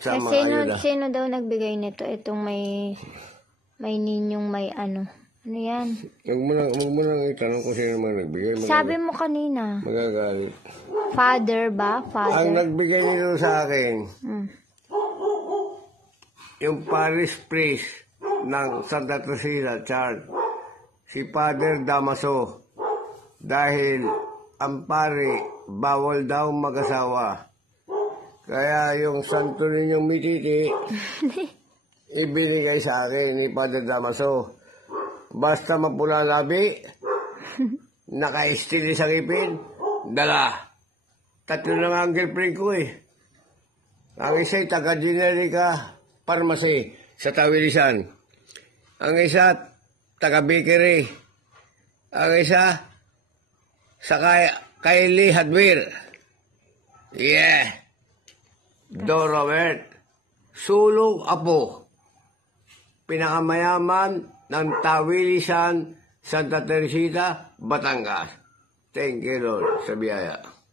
sa mga ayuda. Sino daw nagbigay nito? Itong may ninyong may ano. Ano yan? Huwag mo nang itanong kung sino naman nagbigay. Sabi mo kanina. Magagalit. Father ba? Father? Ang nagbigay nito sa akin, yung parish priest ng Santa Teresita Church, si Father Damaso. Dahil ang pare, bawal daw mag-asawa. Kaya yung santo ninyong mititi, ibinigay sa akin ni Father Damaso. Basta mapula labi, naka-stili sa ngipin, dala. 3 na nga ang girlfriend ko eh. Ang isa'y taga-Generica Pharmacy sa Tawilisan. Ang isa, taga-bakery. Ang isa, sa Kylie Hardware. Yeah. Don Robert. Sulong Apo. Pinakamayaman ng Tawilisan, Santa Teresita, Batangas. Thank you, Lord, sa biyaya.